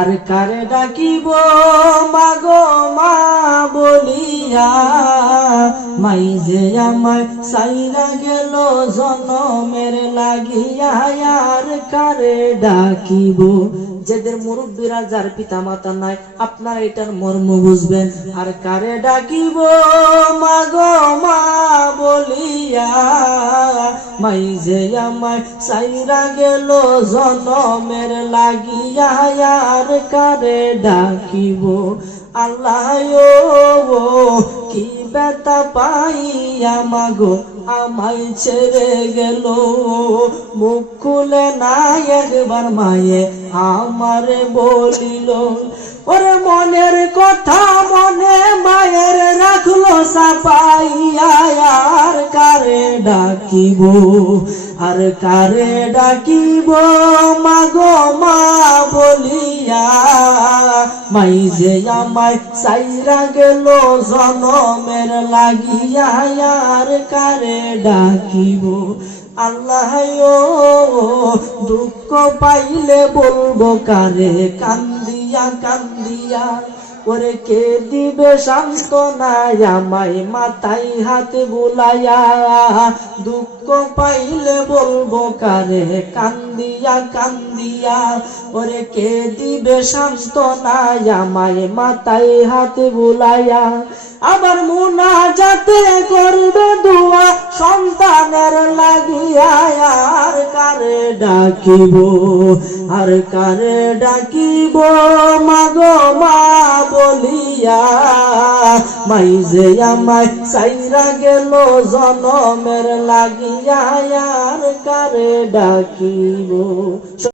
আর কারে ডাকিব মাগো মা বলিয়া, মাই যে আমায় সাইরা গেল জনমের লাগিয়া। আর কারে ডাকিব, যাদের মুরব্বীরা যার পিতা মাতা নাই আপনারা এটার মর্ম বুঝবেন। আর কারে ডাকিব মাগো মা বলিয়া, মাই যে আমায় সাইরা গেল জনমের লাগিয়া। আর কারে ডাকিব আল্লাহ কি ব্যথা পাইয়া মাগো আমায় ছেড়ে গেল, মুখ খুলে না একবার মায়ে আমারে বলিল। ওরে মনের কথা মনে মায়ের রাখলো সাপাইয়া। আর কারে ডাকিব, আর কারে ডাকিব মাগো মা বলিয়া, মাই যে আমায় সাইরা গেল জনমের লাগিয়া। আর কারে ডাকিব আল্লাহ দুঃখ পাইলে বলবো কারে কান্দিয়া কান্দিয়া। ওরে কে দিবে সান্ত্বনা আমায় মাথায় হাত বুলাইয়া, দুঃখ পাইলে বলবো কারে কান্দিয়া কান্দিয়া। ওরে কে দিবে সান্ত্বনা আমায় মাথায় হাত বুলাইয়া। আবার মুনাজাতে করবে দোয়া সন্তানের লাগিয়া। আর কারে ডাকিব, আর কারে ডাকিব মাগো মা বলিয়া, মাই যে আমায় সাইরা গেল জনমের লাগিয়া। আর কারে ডাকিব।